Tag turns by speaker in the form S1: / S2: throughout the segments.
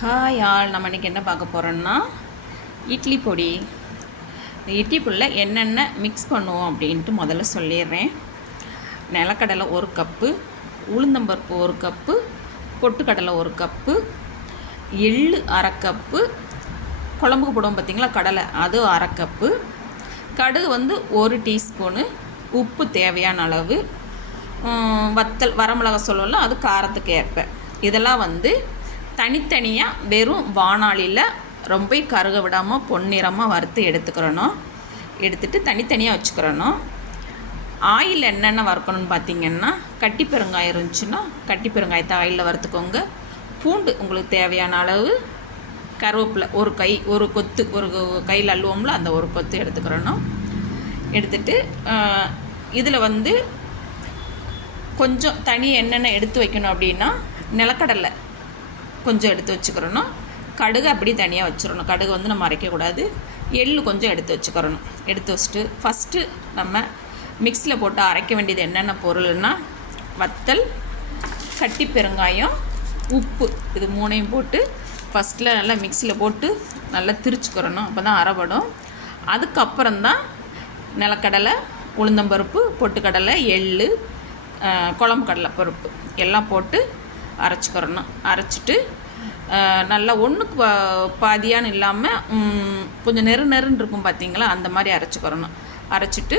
S1: Hi ஆள் நம்ம இன்றைக்கி என்ன பார்க்க போகிறோன்னா இட்லி பொடி. இந்த இட்லி பொடியில் என்னென்ன மிக்ஸ் பண்ணுவோம் அப்படின்ட்டு முதல்ல சொல்லிடுறேன். நிலக்கடலை ஒரு கப்பு உளுந்தம்பருப்பு ஒரு கப்பு பொட்டுக்கடலை ஒரு கப்பு எள்ளு அரை கப்பு குழம்புக்கு போடுவோம் பார்த்திங்களா கடலை அது அரை கப்பு கடுகு வந்து ஒரு டீஸ்பூனு உப்பு தேவையான அளவு. வத்தல் வரமிளகா சொல்லுவோம்ல அது காரத்துக்கு ஏற்ப. இதெல்லாம் வந்து தனித்தனியாக வெறும் வானாலியில் ரொம்ப கருக விடாமல் பொன்னிறமாக வறுத்து எடுத்துக்கிறணும். எடுத்துட்டு தனித்தனியாக வச்சுக்கிறணும். ஆயில் என்னென்ன வறுக்கணும்னு பார்த்தீங்கன்னா கட்டி பெருங்காயம் இருந்துச்சுன்னா கட்டி பெருங்காயத்தை ஆயிலில் வறுத்துக்கோங்க. பூண்டு உங்களுக்கு தேவையான அளவு கருவேப்பிலை ஒரு கை ஒரு கொத்து ஒரு கையில் அள்ளுவோம்ல அந்த ஒரு கொத்து எடுத்துக்கிறணும். எடுத்துட்டு இதில் வந்து கொஞ்சம் தனி என்னென்ன எடுத்து வைக்கணும் அப்படின்னா நிலக்கடலை கொஞ்சம் எடுத்து வச்சுக்கிறணும். கடுகு அப்படியே தனியாக வச்சிடணும் கடுகு வந்து நம்ம அரைக்கக்கூடாது. எள்ளு கொஞ்சம் எடுத்து வச்சுக்கிறணும். எடுத்து வச்சுட்டு ஃபஸ்ட்டு நம்ம மிக்ஸியில் போட்டு அரைக்க வேண்டியது என்னென்ன பொருள்னா வத்தல் கட்டி பெருங்காயம் உப்பு இது மூணையும் போட்டு ஃபஸ்ட்டில் நல்லா மிக்ஸியில் போட்டு நல்லா திரிச்சுக்கிறணும். அப்போ தான் அரைபடும் அதுக்கப்புறம் தான் நிலக்கடலை உளுந்தம்பருப்பு பொட்டுக்கடலை எள்ளு குழம்பு கடலை பருப்பு எல்லாம் போட்டு அரைச்சிக்கிறணும். அரைச்சிட்டு நல்லா ஒன்றுக்கு பா பாதியான்னு இல்லாமல் கொஞ்சம் நெரு நெருன்னு இருக்கும் பார்த்தீங்களா அந்த மாதிரி அரைச்சிக்கிறணும். அரைச்சிட்டு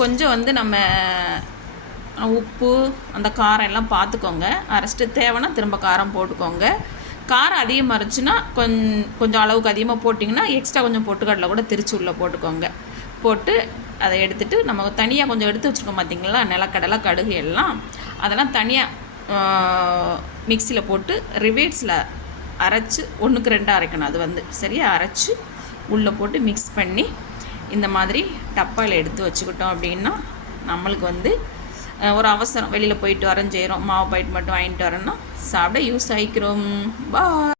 S1: கொஞ்சம் வந்து நம்ம உப்பு அந்த காரம் எல்லாம் பார்த்துக்கோங்க அரைச்சிட்டு தேவைன்னா திரும்ப காரம் போட்டுக்கோங்க. காரம் அதிகமாக இருந்துச்சுன்னா கொஞ்சம் கொஞ்சம் அளவுக்கு அதிகமாக போட்டிங்கன்னா எக்ஸ்ட்ரா கொஞ்சம் பொட்டுக்கடலை கூட திருச்சி உள்ளே போட்டுக்கோங்க. போட்டு அதை எடுத்துகிட்டு நம்ம தனியாக கொஞ்சம் எடுத்து வச்சுருக்கோம் பார்த்தீங்களா நிலக்கடலை கடுகு எல்லாம். அதெல்லாம் தனியாக மிக்சியில் போட்டு ரிவேட்ஸில் அரைச்சி ஒன்றுக்கு ரெண்டாக அரைக்கணும். அது வந்து சரியா அரைச்சி உள்ளே போட்டு மிக்ஸ் பண்ணி இந்த மாதிரி டப்பாவில் எடுத்து வச்சுக்கிட்டோம் அப்படின்னா நம்மளுக்கு வந்து ஒரு அவசரம். வெளியில் போயிட்டு வரேன் செய்கிறோம் மாவு பாயிட்டு மட்டும் வாங்கிட்டு வரோம்னா சாப்பிட யூஸ் ஆகிக்கிறோம் பா